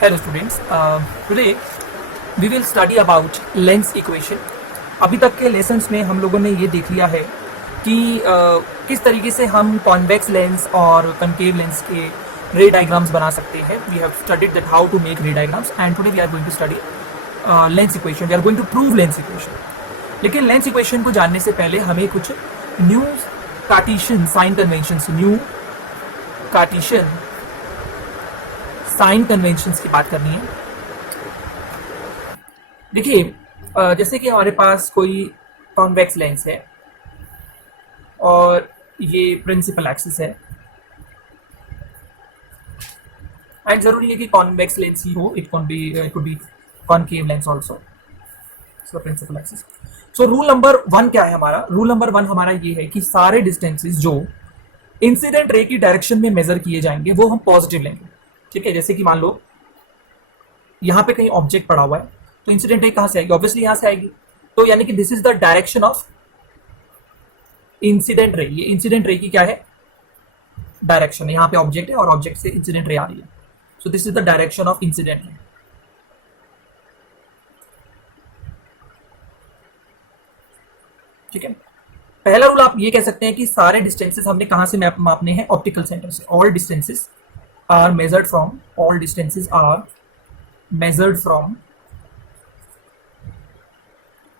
Hello students, today we will study about lens equation. अभी तक के लेसन्स में हम लोगों ने ये देख लिया है कि किस तरीके से हम कॉन्वेक्स लेंस और कनकेव लेंस के रे डायग्राम्स बना सकते हैं. We have studied that how to make ray diagrams and today we are going to study lens equation. We are going to prove lens equation. लेकिन lens equation को जानने से पहले हमें कुछ new Cartesian sign conventions, new Cartesian sign conventions की बात करनी है. देखिए, जैसे कि हमारे पास कोई कॉन्वेक्स लेंस है और ये प्रिंसिपल एक्सिस है एंड जरूरी है कि कॉन्वेक्स लेंस ही हो. It could be concave lens also. So principal axis. So rule number 1 क्या है हमारा? रूल नंबर 1 हमारा ये है कि सारे डिस्टेंसेस जो इंसिडेंट रे की डायरेक्शन में मेजर किए जाएंगे वो हम पॉजिटिव लेंगे. ठीक है, जैसे कि मान लो यहाँ पे कहीं ऑब्जेक्ट पड़ा हुआ है तो इंसिडेंट रे कहाँ से आएगी? ऑब्वियसली यहाँ से आएगी. तो यानी कि this is the direction of incident रे. ये इंसिडेंट रे की क्या है? डायरेक्शन है. यहाँ पे ऑब्जेक्ट है और ऑब्जेक्ट से इंसिडेंट रे आ रही है. So this is the direction of incident रे. ठीक है, पहला रूल आप ये कह सकते हैं कि सारे डिस्टेंसेस हमने कहाँ से मापने हैं? ऑप्टिकल सेंटर से. All distances are measured from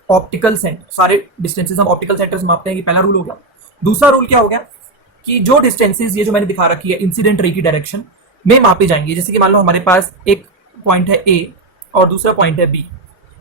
optical centre. सारे डिस्टेंसेस हम ऑप्टिकल सेंटर से मापते हैं. ये पहला रूल हो गया. दूसरा रूल क्या हो गया कि जो डिस्टेंसेस ये जो मैंने दिखा रखी है इंसिडेंट रे की डायरेक्शन में मापे जाएंगे. जैसे कि मान लो हमारे पास एक पॉइंट है ए और दूसरा पॉइंट है बी.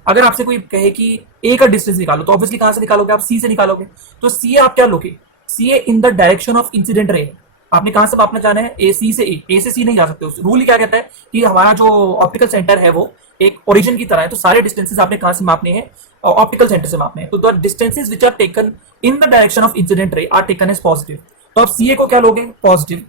अगर आपसे कोई कहे कि ए का डिस्टेंस निकालो तो ऑब्वियसली कहां से निकालोगे? आप सी से निकालोगे. तो सी आप क्या लोगे? See in the direction of incident ray. आपने कहां से मापना चाहना है? ए सी से ए से सी नहीं जा सकते. उस रूल क्या कहता है कि हमारा जो ऑप्टिकल सेंटर है वो एक ओरिजिन की तरह है. तो सारे डिस्टेंसेस आपने कहां से मापने हैं? ऑप्टिकल सेंटर से मापने हैं. तो the distances which are taken in the direction of incident ray are taken as positive. तो आप सी ए को क्या लोगे? पॉजिटिव.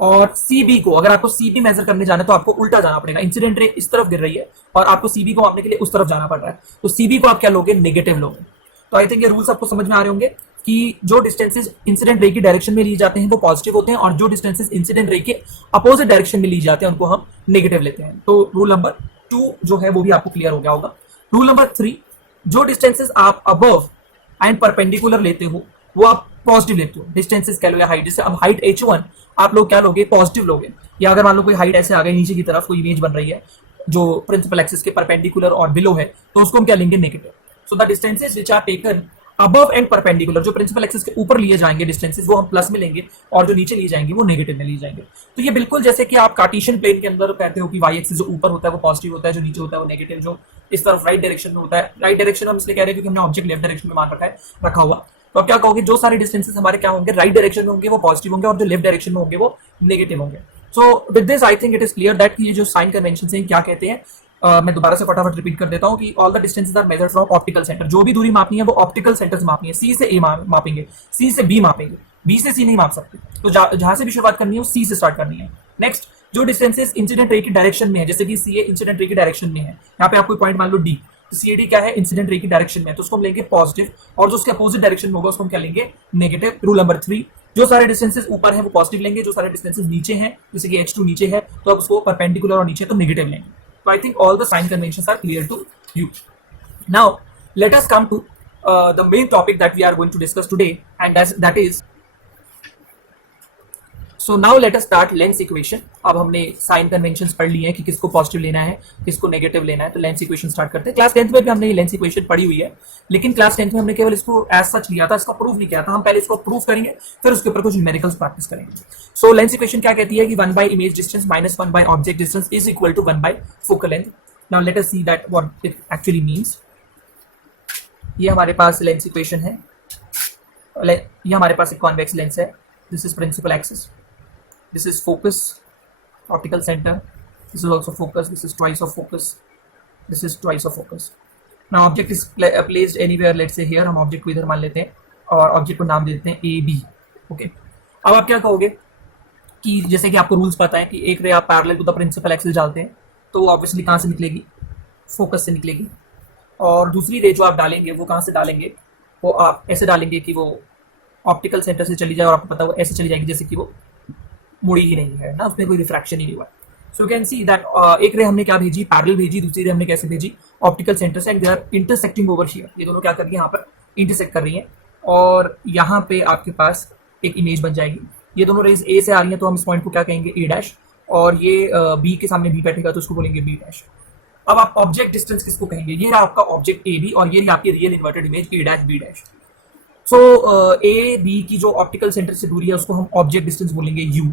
और सीबी को, अगर आपको सीबी मेजर करने जाना है तो आपको उल्टा जाना पड़ेगा. इंसिडेंट रे इस तरफ गिर रही है और आपको सीबी को मापने के लिए उस तरफ जाना पड़ रहा है. तो सीबी को आप क्या लोगे? नेगेटिव लोगे. तो आई थिंक ये रूल्स आपको समझ में आ रहे होंगे कि जो डिस्टेंसेस इंसिडेंट रे की डायरेक्शन में लिए जाते हैं वो पॉजिटिव होते हैं और जो डिस्टेंसेस इंसिडेंट रे के अपोजिट डायरेक्शन में लिए जाते हैं उनको हम नेगेटिव लेते हैं. तो रूल नंबर 2 जो है वो भी आपको क्लियर हो गया होगा. रूल नंबर 3, जो डिस्टेंसेस आप अबव एंड परपेंडिकुलर लेते हो वो आप पॉजिटिव लेते हो. डिस्टेंसेस कह लो या हाइट. जैसे अब हाइट h1 आप लोग क्या लोगे? पॉजिटिव लोगे. या अगर मान लो कोई हाइट ऐसे आ गई नीचे की तरफ, कोई इमेज बन रही है जो प्रिंसिपल एक्सिस के परपेंडिकुलर और बिलो है, तो उसको हम क्या लेंगे? Negative. So the distances which are taken above and perpendicular, जो प्रिंसिपल एक्सिस के ऊपर लिए जाएंगे डिस्टेंसेस, वो हम प्लस में लेंगे और जो नीचे लिए जाएंगे वो नेगेटिव में लिए जाएंगे. तो ये बिल्कुल जैसे कि आप कार्टेशियन प्लेन के अंदर कहते हो कि वाई एक्सिस जो ऊपर होता है वो पॉजिटिव होता है, जो नीचे होता है वो नेगेटिव, जो इस तरफ राइट डायरेक्शन में होता है. राइट डायरेक्शन हम इसलिए कह रहे हैं क्योंकि हमने ऑब्जेक्ट लेफ्ट डायरेक्शन में मान रखा हुआ. तो आप क्या कहोगे? जो सारे डिस्टेंसेस हमारे क्या होंगे? राइट डायरेक्शन में होंगे वो पॉजिटिव होंगे और जो लेफ्ट डायरेक्शन में होंगे वो नेगेटिव होंगे. So with this I think it is clear that ये जो साइन कन्वेंशन है क्या कहते हैं. मैं दोबारा से फटाफट रिपीट कर देता हूं कि all the distances are measured from optical centre. जो भी दूरी मापनी है वो ऑप्टिकल सेंटर से मापनी है. सी से ए मापेंगे, सी से बी मापेंगे, बी से सी नहीं माप सकते. तो जहां से भी शुरुआत करनी है सी से स्टार्ट करनी है. नेक्स्ट, जो डिस्टेंसेस इंसिडेंट रे की डायरेक्शन में है, जैसे कि सी ए इंसिडेंट रे की डायरेक्शन में है, यहाँ पे आपको पॉइंट मान लो डी. सी डी क्या है? इंसिडेंट रे की डायरेक्शन में है, तो उसको हम लेंगे पॉजिटिव और जो उसके अपोजिट डायरेक्शन में होगा उसको हम क्या लेंगे? नेगेटिव. रूल नंबर 3, जो सारे डिस्टेंसेस ऊपर है वो पॉजिटिव लेंगे, जो सारे डिस्टेंसेस नीचे हैं जैसे कि h2 नीचे है तो अब उसको परपेंडिकुलर और नीचे तो नेगेटिव लेंगे. So I think all the sign conventions are clear to you. Now let us come to the main topic that we are going to discuss today, and that is, so now let us start lens equation. अब हमने sign conventions पढ़ लिए हैं कि किसको positive लेना है किसको नेगेटिव लेना है. तो लेंस इक्वेशन स्टार्ट करते हैं. क्लास 10th में भी हमने ये लेंस इक्वेशन पढ़ी हुई है, लेकिन क्लास 10th में हमने केवल इसको एज सच लिया था, इसका प्रूफ नहीं किया था. हम पहले इसको प्रूव करेंगे फिर उसके ऊपर कुछ न्यूमेरिकल्स प्रैक्टिस करेंगे. सो लेंस इक्वेशन क्या कहती है कि 1 by image distance minus 1 by object distance is equal to 1 by focal length. Now let us see that what it actually means. ये हमारे पास लेंस इक्वेशन है. ये हमारे पास एक कॉन्वेक्स लेंस है. This is principal axis. This is focus, optical center. This is also focus. This is twice of focus. This is twice of focus. Now object is placed anywhere. Let's say here. हम object को इधर मान लेते हैं और object को नाम दे देते हैं A B. Okay. अब आप क्या कहोगे कि जैसे कि आपको रूल्स पता है कि एक रे आप parallel to the principal axis डालते हैं तो वो ऑब्वियसली कहाँ से निकलेगी? फोकस से निकलेगी. और दूसरी रे जो आप डालेंगे वो कहाँ से डालेंगे? वो आप ऐसे डालेंगे कि वो ऑप्टिकल सेंटर से चली जाए और आपको पता है वो ऐसे चली जाएगी जैसे कि वो मुड़ी ही नहीं है ना, उसमें कोई रिफ्रैक्शन ही नहीं हुआ। So you can see that एक रे हमने क्या भेजी, पैरेलल भेजी, दूसरी रे हमने कैसे भेजी, ऑप्टिकल सेंटर से, and they are intersecting over here. ये दोनों क्या कर रही है, यहाँ पर इंटरसेक्ट कर रही है, और यहाँ पे आपके पास एक इमेज बन जाएगी। ये दोनों रेज ए से आ रही हैं, तो हम इस पॉइंट को क्या कहेंगे, ए डैश, और ये बी के सामने बी बैठेगा तो उसको बोलेंगे बी डैश। अब आप ऑब्जेक्ट डिस्टेंस किसको कहेंगे, ये रहा आपका ऑब्जेक्ट ए बी, और ये रही आपकी real inverted image A dash B dash. So A B की जो ऑप्टिकल सेंटर से दूरी है उसको हम ऑब्जेक्ट डिस्टेंस बोलेंगे यू,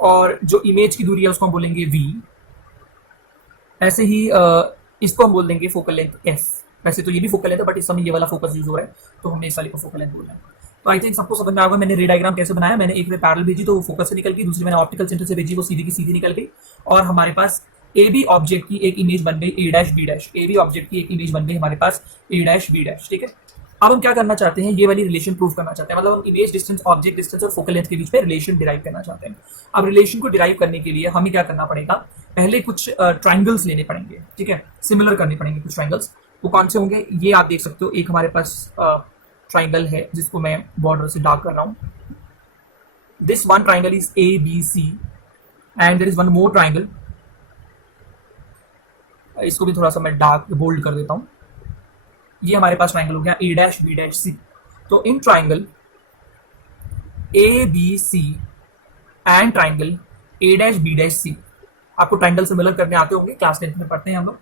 और जो इमेज की दूरी है उसको हम बोलेंगे वी। ऐसे ही इसको हम बोल देंगे फोकल लेंथ एफ। वैसे तो ये भी फोकल लेंथ है, बट इस समय ये वाला फोकस यूज हो रहा है, तो हमने इस वाले को फोकल लेंथ बोला है। तो आई थिंक सबको समझ में आएगा मैंने रे डायग्राम कैसे बनाया। मैंने एक में पैरेलल भेजी तो वो फोकस से निकल गई, दूसरी मैंने ऑप्टिकल सेंटर से भेजी, वो सीधी की सीधी निकल गई, और हमारे पास ए बी ऑब्जेक्ट की एक इमेज बन गई A dash B dash. A B object की एक इमेज बन गई हमारे पास ए डैश बी डैश। ठीक है, अब हम क्या करना चाहते हैं, ये वाली रिलेशन प्रूव करना चाहते हैं, मतलब हम इमेज डिस्टेंस, ऑब्जेक्ट डिस्टेंस और फोकल लेंथ के बीच में रिलेशन डिराइव करना चाहते हैं। अब रिलेशन को डिराइव करने के लिए हमें क्या करना पड़ेगा, पहले कुछ ट्राइंगल्स लेने पड़ेंगे। ठीक है, सिमिलर करने पड़ेंगे कुछ ट्राइंगल्स। वो कौन से होंगे, ये आप देख सकते हो, एक हमारे पास ट्राइंगल है जिसको मैं बॉर्डर से डार्क कर रहा हूँ। This one triangle is A B C, and there is one more triangle, इसको भी थोड़ा सा मैं डार्क बोल्ड कर देता हूँ। ये हमारे पास ट्राइंगल हो गया A dash B dash C. तो इन triangle A B C and triangle A dash B dash C, आपको ट्राइंगल सिमिलर करने आते होंगे, क्लास 10 में पढ़ते हैं हम लोग।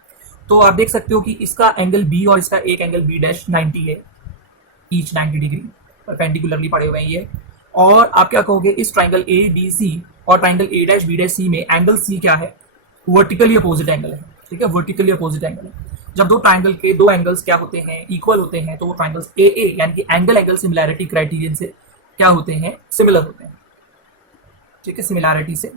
तो आप देख सकते हो कि इसका एंगल बी और इसका एक एंगल बी डैश 90 है, ईच 90 डिग्री परपेंडिकुलरली पड़े हुए हैं ये। और आप क्या कहोगे, इस ट्राइंगल ए बी सी और triangle A dash B dash C में एंगल सी क्या है, वर्टिकली अपोजिट एंगल है। ठीक है, वर्टिकली अपोजिट एंगल है। जब दो ट्राइंगल के दो एंगल्स क्या होते हैं, इक्वल होते हैं, तो वो ट्राइंगल्स ए ए यानी कि एंगल एंगल सिमिलैरिटी क्राइटेरियन से क्या होते हैं, सिमिलर होते हैं। ठीक है, सिमिलैरिटी से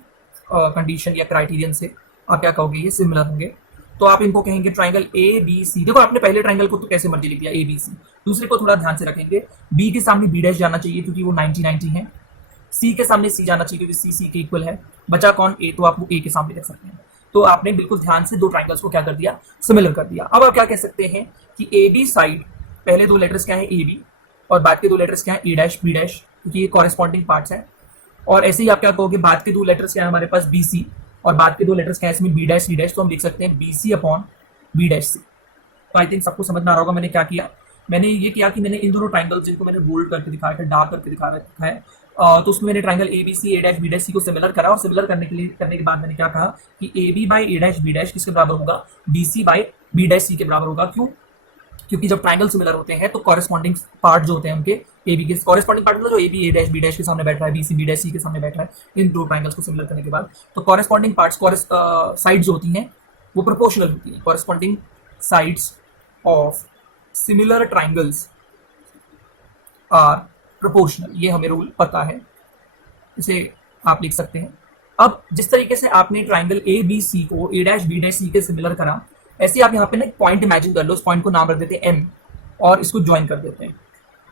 कंडीशन या क्राइटेरियन से आप क्या कहोगे, ये सिमिलर होंगे। तो आप इनको कहेंगे ट्राइंगल ए बी सी। देखो आपने पहले ट्राइंगल को तो कैसे मर्जी लिख दिया ए बी सी, दूसरे को थोड़ा ध्यान से रखेंगे। बी के सामने बी डैश जाना चाहिए क्योंकि वो 90-90 है, सी के सामने सी जाना चाहिए क्योंकि सी सी के इक्वल है, बचा कौन, ए, तो आप वो ए के सामने रख सकते हैं। तो आपने बिल्कुल ध्यान से दो ट्राइंगल्स को क्या कर दिया, सिमिलर कर दिया। अब आप क्या कह सकते हैं कि ए बी साइड, पहले दो लेटर्स क्या है ए बी, और बाद के दो लेटर्स क्या है ए डैश बी डैश, क्योंकि ये कॉरेस्पॉन्डिंग पार्ट्स हैं। और ऐसे ही आप क्या कहोगे, बाद के दो लेटर्स क्या है हमारे पास बी सी, और बाद के दो लेटर्स क्या है इसमें बी डैश सी डैश, तो हम लिख सकते हैं B C upon B dash C. तो आई थिंक सबको समझ में आ रहा होगा मैंने क्या किया। मैंने ये किया कि मैंने इन दोनों ट्राइंगल्स जिनको मैंने बोल्ड करके दिखाया था, डार्क करके दिखा रखा है, तो उसमें मैंने triangle A B C A dash B dash C को सिमिलर करा, और सिमिलर करने के बाद मैंने क्या कहा कि A B by A dash B dash किसके बराबर होगा, B C by B dash C के बराबर होगा। क्यों, क्योंकि जब ट्राइंगल सिमिलर होते हैं तो कॉरेस्पॉन्डिंग पार्ट जो होते हैं उनके ए बी के कॉरेस्पॉन्डिंग पार्ट, मतलब जो A B A dash B dash के सामने बैठ रहा है, B C B dash C के सामने बैठ रहा है, इन दो ट्राइंगल्स को सिमिलर करने के बाद तो कॉरेस्पॉन्डिंग पार्ट्स साइड जो होती हैं वो प्रोपोर्शनल होती है। Corresponding sides of similar triangles are proportional, ये हमें रूल पता है, इसे आप लिख सकते हैं। अब जिस तरीके से आपने ट्राइंगल ए बी सी को ए डैश बी डैश सी के सिमिलर करा, ऐसे आप यहाँ पे ना एक पॉइंट इमेजिन कर लो, उस पॉइंट को नाम रख देते हैं एम, और इसको ज्वाइन कर देते हैं।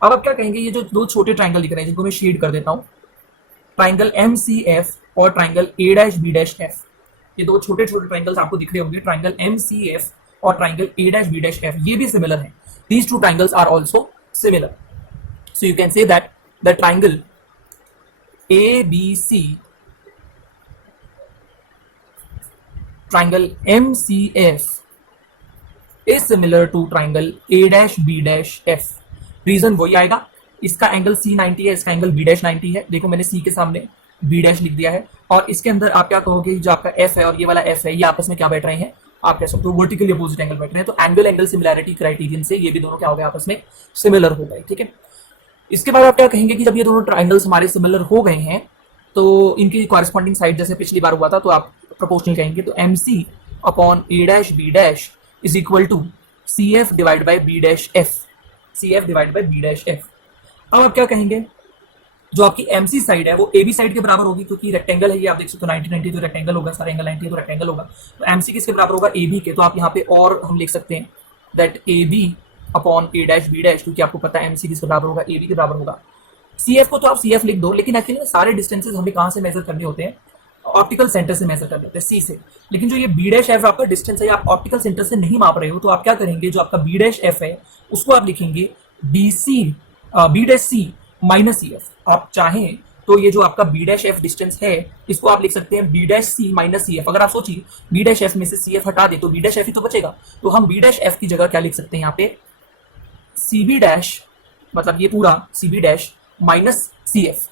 अब आप क्या कहेंगे, ये जो दो छोटे ट्राइंगल दिख रहे हैं जिनको मैं शेड कर देता हूँ, ट्राइंगल एम सी एफ और triangle A dash B dash F, ये दो छोटे छोटे ट्राइंगल्स आपको दिख रहे होंगे, ट्राइंगल एम सी एफ और triangle A dash B dash F, ये भी सिमिलर है। These two triangles are also similar. So you can say that the triangle ABC, triangle MCF is similar to triangle A dash B dash F. Reason वही आएगा, इसका angle C 90 है, इसका angle B dash 90 है। देखो मैंने C के सामने B dash लिख दिया है, और इसके अंदर आप क्या कहोगे, जो आपका F है और ये वाला F है, ये आपस में क्या बैठ रहे हैं, आप कह सकते हो वर्टिकली अपोजिट एंगल बैठ रहे हैं। तो एंगल एंगल सिमिलैरिटी क्राइटेरियन से ये भी दोनों क्या हो गए, आपस में सिमिलर हो गए। ठीक है, इसके बाद आप क्या कहेंगे कि जब ये दोनों ट्राइंगल्स हमारे सिमिलर हो गए हैं तो इनकी कॉरेस्पॉन्डिंग साइड जैसे पिछली बार हुआ था तो आप प्रोपोर्शनल कहेंगे। तो M C upon A dash B dash is equal to C F divide by B dash F, C F divide by B dash F. अब आप क्या कहेंगे, जो आपकी एम सी साइड है वो ए बी साइड के बराबर होगी, क्योंकि रेक्टेंगल है ये, आप देख सकते हो 90-90 तो रेक्टेंगल होगा, सारे एंगल 90 तो रेक्टेंगल होगा। तो एम सी किसके बराबर होगा, ए बी के। तो आप यहाँ पे और हम लिख सकते हैं that A B upon A dash B dash, क्योंकि आपको पता है एम सी किसके बराबर होगा, ए बी के बराबर होगा। सी एफ को तो आप सी एफ लिख दो, लेकिन एक्चुअली सारे डिस्टेंसेज हमें कहाँ से मेजर करने होते हैं, ऑप्टिकल सेंटर से मेजर करने होते हैं, सी से। लेकिन जो ये बी डैश एफ आपका डिस्टेंस है, आप ऑप्टिकल सेंटर से नहीं माप रहे हो, तो आप क्या करेंगे, जो आपका बी डैश एफ है उसको आप लिखेंगे बी सी बी डैश सी माइनस सी एफ। आप चाहें तो ये जो आपका बी डैश एफ डिस्टेंस है इसको आप लिख सकते हैं बी डैश सी माइनस सी एफ। अगर आप सोचिए बी डैश एफ में से सी एफ हटा दे तो बी डैश एफ ही तो बचेगा, तो हम बी डैश एफ की जगह क्या लिख सकते हैं यहाँ पे सी बी डैश, मतलब ये पूरा C B dash minus C F.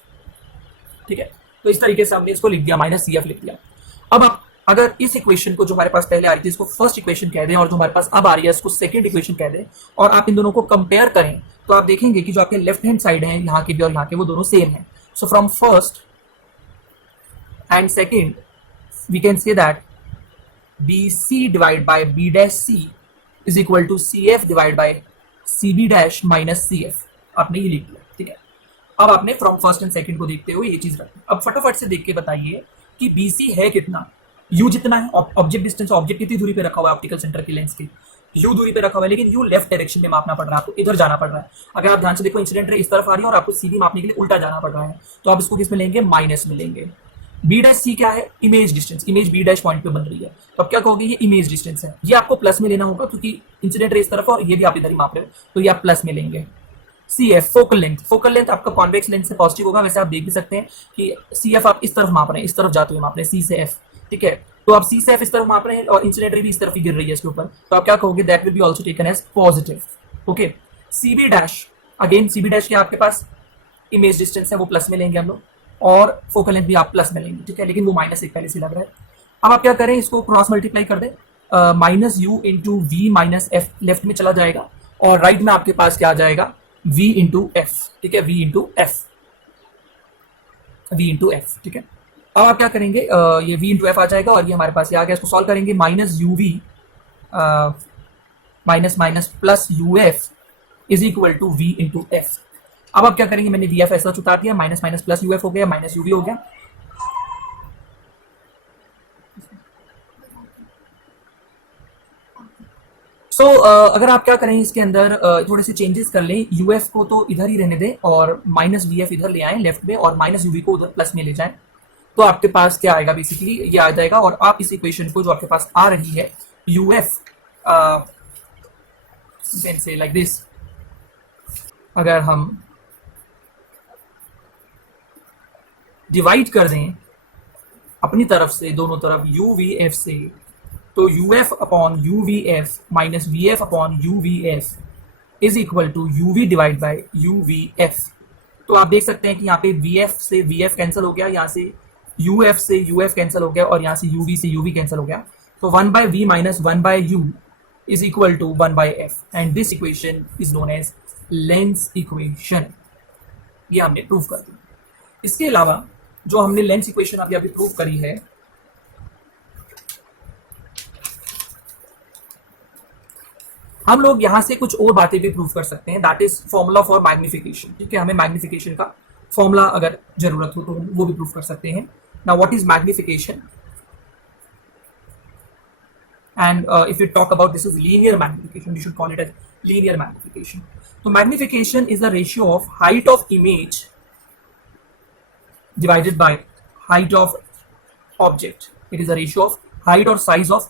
ठीक है, तो इस तरीके से हमने इसको लिख दिया, माइनस सी एफ लिख दिया। अब आप अगर इस इक्वेशन को जो हमारे पास पहले आ रही थी इसको फर्स्ट इक्वेशन कह दें और जो हमारे पास अब आ रही है इसको सेकंड इक्वेशन कह दें और आप इन दोनों को कंपेयर करें तो आप देखेंगे कि जो आपके लेफ्ट हैंड साइड है यहाँ के भी और यहाँ के वो दोनों सेम है। So from first and second we can say that B C divide by B dash C is equal to C F divide by C B dash minus C F. आपने ये लिख लिया। ठीक है, अब आपने फ्रॉम फर्स्ट एंड सेकंड को देखते हुए ये चीज रखी। अब फटाफट से देख के बताइए कि बी सी है कितना, यू जितना है, ऑब्जेक्ट डिस्टेंस, ऑब्जेक्ट कितनी दूरी पे रखा हुआ है ऑप्टिकल सेंटर की लेंस की, यू दूरी पे रखा हुआ है, लेकिन यू लेफ्ट डायरेक्शन में मापना पड़ रहा है, आपको इधर जाना पड़ रहा है। अगर आप ध्यान से देखो इंसिडेंट रे इस तरफ आ रही है और आपको सी बी मापने के लिए उल्टा जाना पड़ रहा है, तो आप इसको किस में लेंगे, माइनस में लेंगे। बी डैश सी क्या है, image distance, image B dash point पे बन रही है, तो आप क्या कहोगे, ये इमेज डिस्टेंस है। ये आपको प्लस में लेना होगा क्योंकि इंसिडेंट रे इस तरफ और ये भी आप इधर ही माप रहे हो, तो ये आप प्लस में लेंगे। C F focal length, focal length आपका कॉन्वेक्स लेंथ से पॉजिटिव होगा, वैसे आप देख भी सकते हैं कि सी एफ आप इस तरफ माप रहे हैं, इस तरफ जाते हुए माप रहे हैं सी से एफ। ठीक है, तो आप सी से एफ इस तरफ माप रहे हैं और इंसिडेंट रे भी इस तरफ ही गिर रही है इसके ऊपर, तो आप क्या कहोगे, that will be also taken as positive. Okay, C B dash, again C B dash क्या आपके पास इमेज डिस्टेंस है, वो प्लस में लेंगे हम लोग, और फोकल लेंथ भी आप प्लस में लेंगे। ठीक है, लेकिन वो माइनस एक पहले से लग रहा है। अब आप क्या करें, इसको क्रॉस मल्टीप्लाई कर दें, minus U into V minus F left में चला जाएगा और राइट में आपके पास क्या आ जाएगा, v इंटू एफ। ठीक है, v into F, v into F. ठीक है, अब आप क्या करेंगे, ये v इंटू एफ आ जाएगा और ये हमारे पास ये आ गया, इसको सॉल्व करेंगे, minus U V minus minus plus U F is equal to v into F. अब आप क्या करेंगे, मैंने वी एफ ऐसा उतार दिया, minus minus plus U F हो गया, माइनस यू वी हो गया। सो अगर आप क्या करें इसके अंदर थोड़े से चेंजेस कर लें, यू एफ को तो इधर ही रहने दें और माइनस वी एफ इधर ले आए लेफ्ट में और माइनस यू वी को उधर प्लस में ले जाएं, तो आपके पास क्या आएगा, बेसिकली ये आ जाएगा। और आप इस इक्वेशन को जो आपके पास आ रही है यू एफ से लाइक दिस, अगर हम डिवाइड कर दें अपनी तरफ से दोनों तरफ यू वी एफ से, तो U F upon U V F minus V F upon U V F is equal to U V divide by U V F. तो आप देख सकते हैं कि यहाँ पे वी एफ से वी एफ कैंसिल हो गया, यहाँ से यू एफ से यू एफ कैंसिल हो गया और यहाँ से यू वी से यू वी कैंसिल हो गया, तो one by V minus one by U is equal to one by F and this equation is known as lens equation. ये हमने प्रूव कर दिया। इसके अलावा जो हमने लेंस इक्वेशन अभी अभी प्रूव करी है, हम लोग यहां से कुछ और बातें भी प्रूव कर सकते हैं, that is formula for magnification. ठीक है, हमें मैग्निफिकेशन का फॉर्मूला अगर जरूरत हो तो वो भी प्रूव कर सकते हैं। Now what is magnification, and if you talk about this is linear magnification, you should call it as linear magnification. So magnification is the ratio of height of image divided by height of object. It is a ratio of height or size of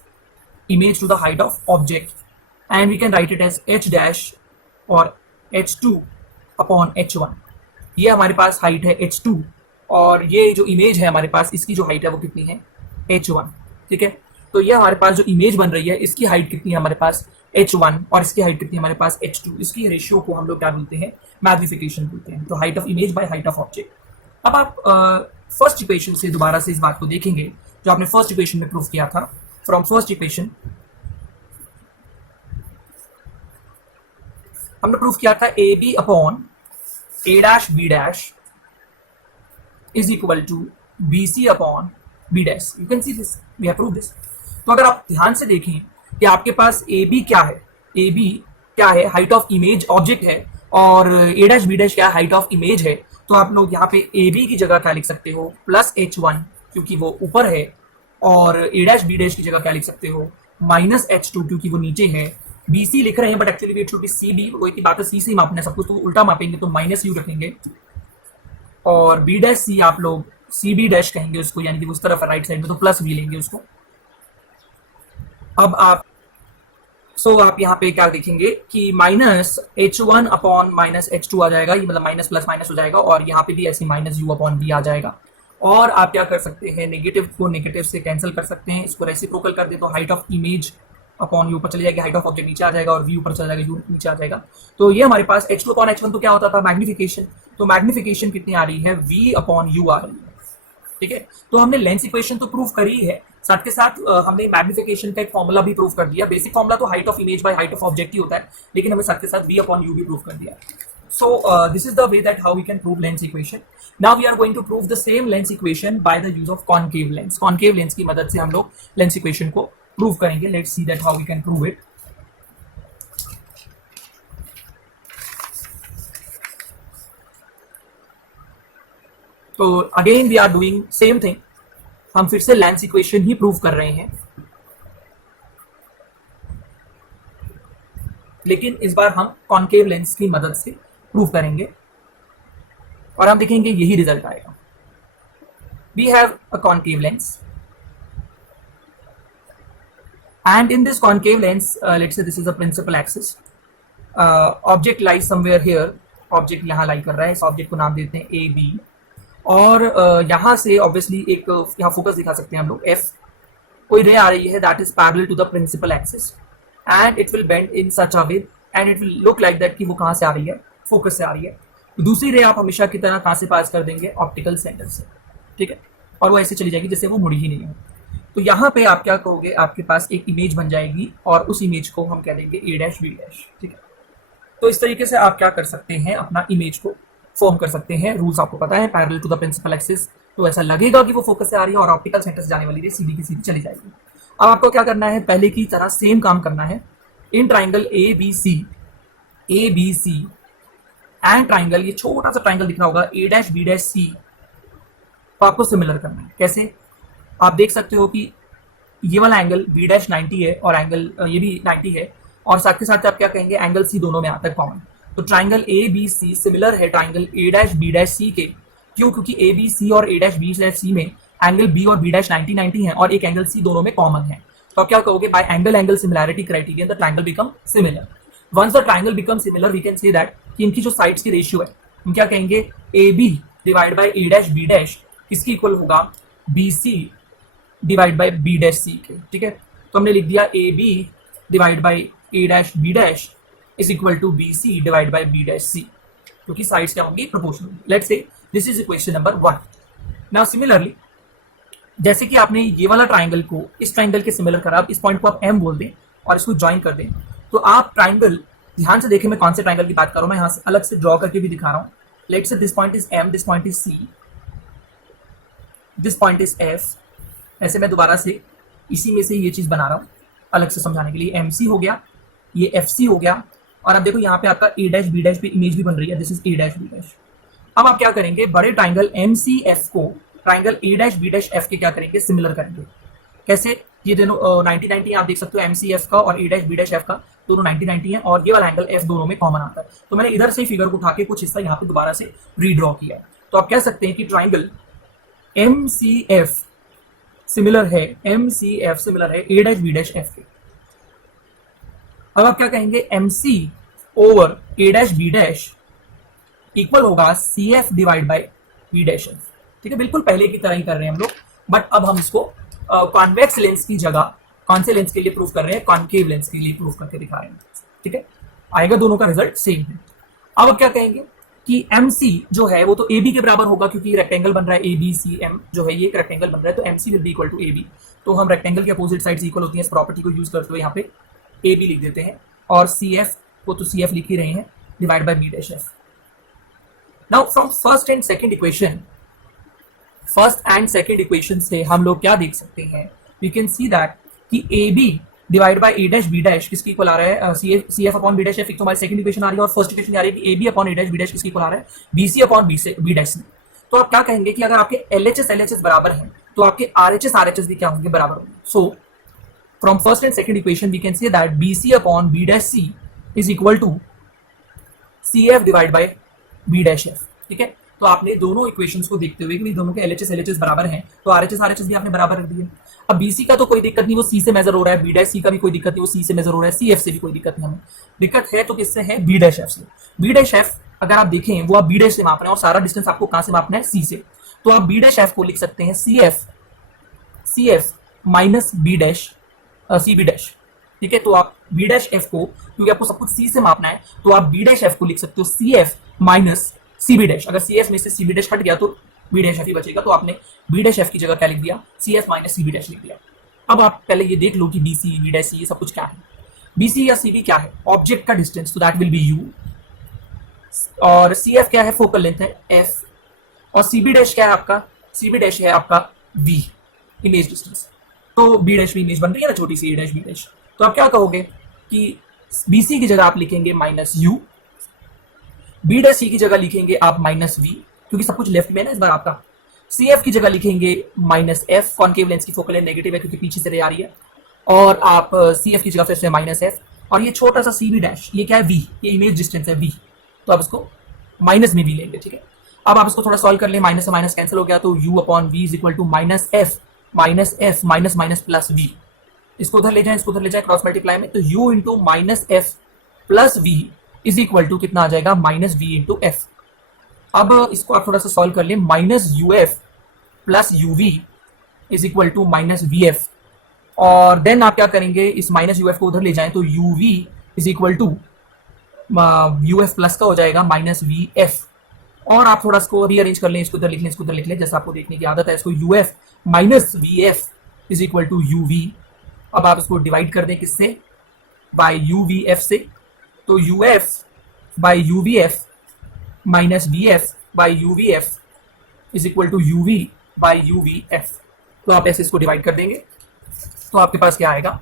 image to the height of object, and we can write it as h dash or h2 upon h1. ये हमारे पास height है h2 और ये जो image है हमारे पास इसकी जो हाइट है वो कितनी है, h1। ठीक है, तो ये हमारे पास जो इमेज बन रही है इसकी हाइट कितनी है हमारे पास h1 और इसकी हाइट कितनी है हमारे पास h2। इसकी रेशियो को हम लोग क्या बोलते हैं, मैग्निफिकेशन बोलते हैं। तो height of image by height of object. अब आप फर्स्ट इक्वेशन से दोबारा से इस बात को देखेंगे जो आपने फर्स्ट इक्वेशन में प्रूव किया था। फ्रॉम फर्स्ट इक्वेशन हमने प्रूव किया था A B upon A dash B dash is equal to B C upon B dash. You can see this, we have prove this. तो अगर आप ध्यान से देखें कि आपके पास ए बी क्या है, ए बी क्या है, हाइट ऑफ इमेज ऑब्जेक्ट है, और ए डैश बी डैश क्या है, हाइट ऑफ इमेज है, तो आप लोग यहाँ पे ए बी की जगह क्या लिख सकते हो, प्लस h1 क्योंकि वो ऊपर है, और ए डैश बी डैश की जगह क्या लिख सकते हो, माइनस h2 क्योंकि वो नीचे है। बी सी लिख रहे हैं but actually it should be C B, कोई की बात है सी से मापना सब कुछ, तो उल्टा मापेंगे तो माइनस यू रखेंगे, और बी डैश सी आप लोग सी बी डैश कहेंगे उसको, यानी कि उस तरफ राइट साइड में, तो प्लस वी लेंगे उसको। अब आप सो आप यहाँ पे क्या देखेंगे कि minus h1 upon minus h2 आ जाएगा, ये मतलब माइनस प्लस माइनस हो जाएगा, और यहाँ पे भी ऐसे माइनस u अपॉन v आ जाएगा। और आप क्या कर सकते हैं, नेगेटिव को नेगेटिव से कैंसिल कर सकते हैं, इसको रेसिप्रोकल कर दे तो height of image upon you ऊपर चली जाएगी, हाइट ऑफ ऑब्जेक्ट नीचे आ जाएगा, और v ऊपर चला जाएगा, यू नीचे आ जाएगा। तो ये हमारे पास h2 अपॉन h1 तो क्या होता था, मैग्निफिकेशन। तो मैग्निफिकेशन कितनी आ रही है, v अपॉन u आ रही है। ठीक है, तो हमने लेंस इक्वेशन तो प्रूव करी है, साथ के साथ हमने मैग्निफिकेशन का एक फॉर्मूला भी प्रूव कर दिया। बेसिक फॉर्मूला तो height of image by height of object ही होता है, लेकिन हमें साथ के साथ v अपॉन u भी प्रूव कर दिया। So this is the way that how we can prove lens equation. Now we are going to prove the same lens equation by the use of concave lens. Concave lens की मदद से हम लोग lens equation को prove करेंगे. Let's see that how we can prove it. तो again we are doing same thing, हम फिर से लेंस इक्वेशन ही प्रूव कर रहे हैं, लेकिन इस बार हम कॉन्केव लेंस की मदद से प्रूव करेंगे और हम देखेंगे यही रिजल्ट आएगा। We have a concave lens and in this concave lens let's say this is the principal axis, object lies somewhere here, object यहाँ लाई कर रहा है, इस ऑब्जेक्ट को नाम देते हैं ए बी, और यहाँ से ऑब्वियसली एक यहाँ फोकस दिखा सकते हैं हम लोग एफ, कोई रे आ रही है that is parallel to the principal axis and it will bend in such a way and it will look like that कि वो कहाँ से आ रही है, फोकस से आ रही है। तो दूसरी रे आप हमेशा की तरह कहाँ से पास कर देंगे, ऑप्टिकल सेंटर से, ठीक है, और वो ऐसे चली जाएगी जैसे वो मुड़ी ही नहीं है। तो यहाँ पे आप क्या कहोगे, आपके पास एक इमेज बन जाएगी और उस इमेज को हम कह देंगे ए डैश बी डैश, ठीक है। तो इस तरीके से आप क्या कर सकते हैं, अपना इमेज को फॉर्म कर सकते हैं। रूल्स आपको पता है, parallel to the principal axis, तो ऐसा लगेगा कि वो फोकस से आ रही है और ऑप्टिकल सेंटर से जाने वाली रे सीधी की सीधी चली जाएगी। अब आपको क्या करना है, पहले की तरह सेम काम करना है। In triangle A B C and triangle, ये छोटा सा ट्राइंगल दिख रहा होगा A dash B dash C, तो आपको सिमिलर करना है। कैसे, आप देख सकते हो कि ये वाला एंगल बी डैश 90 है और एंगल ये भी 90 है, और साथ के साथ आप क्या कहेंगे, एंगल सी दोनों में आता है कॉमन। तो triangle A B C similar है triangle A dash B dash C के, क्यों, क्योंकि ए बी सी और A dash B dash C में एंगल बी और बी डैश 90 है और एक एंगल सी दोनों में कॉमन है। तो आप क्या कहोगे, by angle similarity criterion the triangle become similar. Once the triangle become similar we can say that कि इनकी जो साइड्स की रेशियो है, हम क्या कहेंगे, A B divide by A dash B dash किसकी इक्वल होगा, B C divide by B dash C के, ठीक है। तो हमने लिख दिया A B divide by A dash B dash is equal to B C divide by B dash C, क्योंकि साइड्स क्या होंगी, proportional. Let's say this is equation number 1। Now similarly, जैसे कि आपने ये वाला ट्राइंगल को इस ट्राइंगल के सिमिलर करा, इस पॉइंट को आप एम बोल दें और इसको ज्वाइन कर दें, तो आप ट्राइंगल, ध्यान से देखें मैं कौन से ट्राइंगल की बात कर रहा हूँ, मैं यहाँ से अलग से ड्रॉ करके भी दिखा रहा हूँ। Let's say this point is M, this point is C, this point is F. ऐसे मैं दोबारा से इसी में से ये चीज बना रहा हूँ अलग से समझाने के लिए। एम सी हो गया, ये एफ सी हो गया, और अब देखो यहाँ पे आपका ए डैश बी डैश पे इमेज भी बन रही है, this is A dash B dash. अब आप क्या करेंगे, बड़े ट्राइंगल एम सी एफ को triangle A dash B dash F के क्या करेंगे, सिमिलर करेंगे। कैसे, ये दोनों 90-90 आप देख सकते हो, एम सी एफ का और A dash B dash F का दोनों 90-90 है, और ये वाला एंगल एफ दोनों में कॉमन आता है। तो मैंने इधर से फिगर को उठा के कुछ हिस्सा यहाँ पे दोबारा से रीड्रॉ किया है। तो आप कह सकते हैं कि triangle M C F similar है, एम सी एफ सिमिलर है A dash B dash F के। अब आप क्या कहेंगे, M C over A dash B dash equal होगा C F divide by B dash F, ठीक है। बिल्कुल पहले की तरह ही कर रहे हैं हम लोग, बट अब हम इसको कॉन्वेक्स लेंस की जगह कौन से लेंस के लिए प्रूव कर रहे हैं, कॉन्केव लेंस के लिए प्रूव करके दिखा रहे हैं, ठीक है। आएगा, दोनों का रिजल्ट सेम है। अब क्या कहेंगे कि एम सी जो है वो तो ए बी के बराबर होगा, क्योंकि रेक्टेंगल बन रहा है ए बी सी एम जो है, ये एक रेक्टेंगल बन रहा है, तो M C will be equal to A B. तो हम रेक्टेंगल के अपोजिट साइड्स इक्वल होती हैं, इस प्रॉपर्टी को यूज करते हुए यहाँ पे ए बी लिख देते हैं, और सी एफ को तो सी एफ लिख ही रहे हैं, divide by B dash F. Now from first and second equation से हम लोग क्या देख सकते हैं, वी कैन सी दैट कि A B divide by A dash B dash किसकी इक्वल आ रहा है, C F upon B dash F. एक तो हमारी सेकंड इक्वेशन आ रही है, और फर्स्ट इक्वेशन आ रही है कि A B upon A dash B dash किसकी इक्वल आ रहा है, B C upon B dash. तो आप क्या कहेंगे कि अगर आपके एल एच एस बराबर हैं, तो आपके आर एच एस भी क्या होंगे, बराबर होंगे। So from first and second equation we can say that B C upon B dash C is equal to C F divide by B dash F, ठीक है। तो आपने दोनों इक्वेशंस को देखते हुए कि दोनों के LHS बराबर हैं, तो RHS भी आपने बराबर रख दिए। अब BC का तो कोई दिक्कत नहीं, वो C से मेजर हो रहा है, B' का भी कोई दिक्कत नहीं, वो C से मेजर हो रहा है, CF से भी कोई दिक्कत नहीं हमें। दिक्कत है तो किससे है? B' से। B' अगर आप देखें वो आप B' से माप रहे हैं और सारा डिस्टेंस आपको कहां से मापना है? C से। तो आप B' को लिख सकते हैं CF माइनस CB'। ठीक है, तो आप B' को, क्योंकि आपको सब कुछ C से मापना है, तो आप B' को लिख सकते हो CF माइनस CB'। अगर CF में से CB' हट गया तो B' ही बचेगा, तो आपने B' की जगह क्या लिख दिया? CF माइनस CB' लिख दिया। अब आप पहले ये देख लो कि BC, B' ये सब कुछ क्या है। BC या CB क्या है? ऑब्जेक्ट का डिस्टेंस, तो दैट विल बी U, और CF क्या है? फोकल लेंथ है F, और CB' क्या है आपका? CB' है आपका V, इमेज डिस्टेंस। तो B' भी इमेज बन रही है ना, छोटी सी B'। तो आप क्या कहोगे कि BC की जगह आप लिखेंगे माइनस U, B' की जगह लिखेंगे आप माइनस V, क्योंकि सब कुछ लेफ्ट में है ना इस बार आपका। CF की जगह लिखेंगे माइनस F, कॉन्केव लेंस की फोकल लेंथ नेगेटिव है क्योंकि पीछे से रे आ रही है, और आप CF की जगह फिर से माइनस F, और ये छोटा सा CB', ये क्या है? V, ये इमेज डिस्टेंस है V, तो आप इसको माइनस में V लेंगे। ठीक है, अब आप इसको थोड़ा सॉल्व कर ले, माइनस से माइनस कैंसिल हो गया, तो U upon V is equal to minus F minus minus plus V। इसको उधर ले जाए, इसको उधर ले जाए क्रॉस मल्टीप्लाई में, तो U into minus F plus V is equal to कितना आ जाएगा? Minus V into F। अब इसको आप थोड़ा सा सॉल्व कर ले, minus UF plus UV is equal to minus VF, और देन आप क्या करेंगे? इस माइनस UF को उधर ले जाएं तो UV is equal to UF plus का हो जाएगा माइनस VF, और आप थोड़ा इसको रीअरेंज कर लें, इसको उधर लिख लें, इसको उधर लिख लें, जैसा आपको देखने की आदत है। इसको UF minus VF is equal to UV। अब आप इसको डिवाइड कर दें किससे? बाय UVF से, तो UF by UVF minus VF by UVF is equal to UV by UVF। तो आप ऐसे इसको डिवाइड कर देंगे, तो आपके पास क्या आएगा?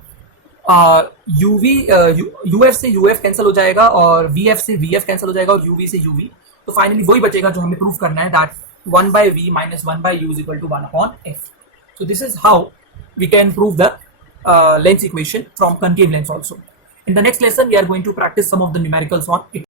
UF से UF कैंसिल हो जाएगा, और VF से VF कैंसिल हो जाएगा, और UV से UV, तो फाइनली वही बचेगा जो हमें प्रूव करना है, that 1 by V minus 1 by U is equal to 1 upon F. So this is how we can prove the lens equation from concave lens also. In the next lesson, we are going to practice some of the numericals on it.